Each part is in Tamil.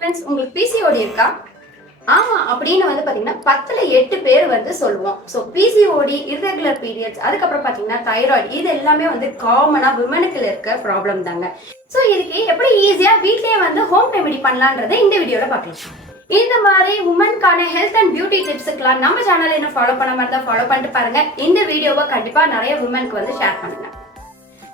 ஃப்ரெண்ட்ஸ், உங்களுக்கு பிசிஓடி இருக்கா? ஆமா அப்படின்னு வந்து பாத்தீங்கன்னா 10ல 8 பேர் வந்து சொல்லுவோம். ஸோ பிசிஓடி, இர்ரெகுலர் பீரியட்ஸ், அதுக்கப்புறம் பாத்தீங்கன்னா தைராய்டு, இது எல்லாமே வந்து காமனா விமனுக்கு இருக்க ப்ராப்ளம் தாங்க. ஸோ இதுக்கு எப்படி ஈஸியா வீட்லயே வந்து ஹோம் ரெமெடி பண்ணலான்றதை இந்த வீடியோல பார்க்கலாம். இந்த மாதிரி உமனுக்கான ஹெல்த் அண்ட் பியூட்டி டிப்ஸுக்கெல்லாம் நம்ம சேனல் என்ன ஃபாலோ பண்ண மாதிரி தான் ஃபாலோ பண்ணிட்டு பாருங்க. இந்த வீடியோவை கண்டிப்பா நிறைய உமனுக்கு வந்து ஷேர் பண்ணுங்க.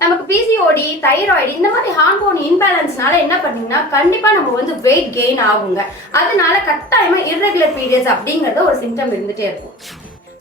நமக்கு பிசிஓடி, தைராய்டு இந்த மாதிரி ஹார்மோன் இன்பேலன்ஸ்னால என்ன பண்ணீங்கன்னா கண்டிப்பா நம்ம வந்து வெயிட் கெயின் ஆகுங்க. அதனால கட்டாயமா இர்ரெகுலர் பீரியட்ஸ் அப்படிங்கறது ஒரு சிம்டம் இருந்துட்டே இருக்கும்.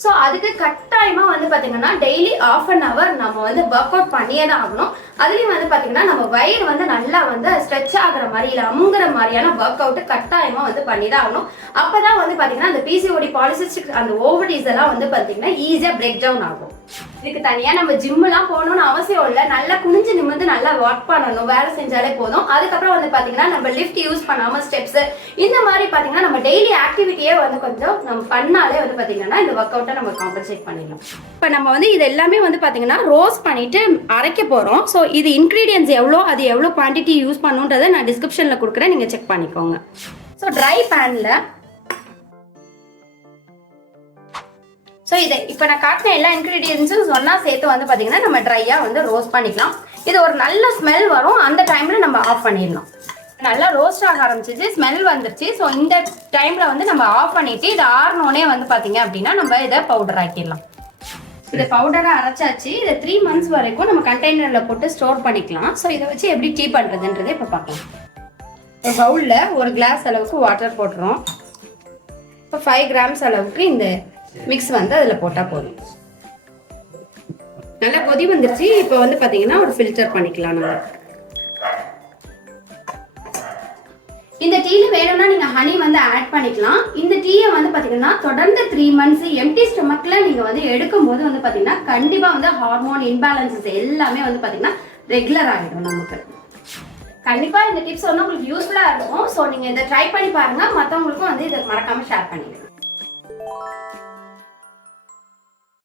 ஸோ அதுக்கு கட்டாயமா வந்து பாத்தீங்கன்னா டெய்லி ½ அன் அவர் நம்ம வந்து ஒர்க் அவுட் பண்ணியே தான் ஆகணும். அதுலயும் வந்து பாத்தீங்கன்னா நம்ம வயிறு வந்து நல்லா வந்து ஸ்ட்ரெச் ஆகுற மாதிரி இல்ல அமுங்குற மாதிரியான ஒர்க் அவுட் கட்டாயமா வந்து பண்ணி தான் ஆகணும். அப்பதான் வந்து பாத்தீங்கன்னா அந்த பிசிஓடி, பாலிசிஸ்டிக் அந்த ஓவரிஸ் எல்லாம் வந்து பாத்தீங்கன்னா ஈஸியா பிரேக் டவுன் ஆகும். இதுக்கு தனியா நம்ம ஜிம் எல்லாம் போகணும்னு அவசியம் இல்லை. நல்லா குனிஞ்சு நிமிர்ந்து நல்லா ஒர்க் பண்ணணும், வேலை செஞ்சாலே போதும். அதுக்கப்புறம் வந்து பாத்தீங்கன்னா நம்ம லிஃப்ட் யூஸ் பண்ணாம ஸ்டெப்ஸ் இந்த மாதிரி பாத்தீங்கன்னா நம்ம டெய்லி ஆக்டிவிட்டியே வந்து கொஞ்சம் நம்ம பண்ணாலே வந்து பாத்தீங்கன்னா இந்த ஒர்க் அவுட்டை நம்ம காம்பன்சேட் பண்ணிடலாம். இப்போ நம்ம வந்து இது எல்லாமே வந்து பாத்தீங்கன்னா ரோஸ்ட் பண்ணிட்டு அரைக்க போறோம். ஸோ இது இன்கிரீடியன்ஸ் எவ்வளோ, அது எவ்வளோ குவான்டிட்டி யூஸ் பண்ணுன்றதை நான் டிஸ்கிரிப்ஷன்ல கொடுக்குறேன், நீங்க செக் பண்ணிக்கோங்க. ஸோ ட்ரை பேன்ல ஸோ இதை இப்போ நான் காட்டின எல்லா இன்க்ரீடியன்ஸும் சொன்னா சேர்த்து வந்து பார்த்தீங்கன்னா நம்ம ட்ரையாக வந்து ரோஸ்ட் பண்ணிக்கலாம். இது ஒரு நல்ல ஸ்மெல் வரும். அந்த டைமில் நம்ம ஆஃப் பண்ணிடலாம். நல்லா ரோஸ்ட் ஆக ஆரம்பிச்சிச்சு, ஸ்மெல் வந்துருச்சு. ஸோ இந்த டைமில் வந்து நம்ம ஆஃப் பண்ணிவிட்டு இதை ஆறனோடனே வந்து பார்த்தீங்க அப்படின்னா நம்ம இதை பவுடர் ஆக்கிடலாம். இதை பவுடராக அரைச்சாச்சு. இதை 3 months வரைக்கும் நம்ம கண்டெய்னரில் போட்டு ஸ்டோர் பண்ணிக்கலாம். ஸோ இதை வச்சு எப்படி டீ பண்ணுறதுன்றதை இப்போ பார்க்கலாம். ஒரு பவுலில் 1 கிளாஸ் அளவுக்கு வாட்டர் போட்டுறோம். இப்போ 5 grams அளவுக்கு இந்த மிக்ஸ் வந்து அதில் போட்டால் போதும். நல்லா கொதி வந்துருச்சு. இப்போ வந்து பார்த்தீங்கன்னா ஒரு ஃபில்டர் பண்ணிக்கலாம். நம்ம இந்த டீல வேணும்னா நீங்க ஹனி வந்து ஆட் பண்ணிக்கலாம். இந்த டீயை வந்து பாத்தீங்கன்னா தொடர்ந்து 3 months எம்டி ஸ்டொமக்ல நீங்க வந்து எடுக்கும் போது வந்து பாத்தீங்கன்னா கண்டிப்பா வந்து ஹார்மோன் இன்பேலன்சஸ் எல்லாமே வந்து பாத்தீங்கன்னா ரெகுலர் ஆகிடும் நமக்கு. கண்டிப்பா இந்த டிப்ஸ் வந்து உங்களுக்கு யூஸ்ஃபுல்லா இருக்கும். ஸோ நீங்க இதை ட்ரை பண்ணி பாருங்க. மற்றவங்களுக்கும் வந்து இதை மறக்காம ஷேர் பண்ணிடுங்க.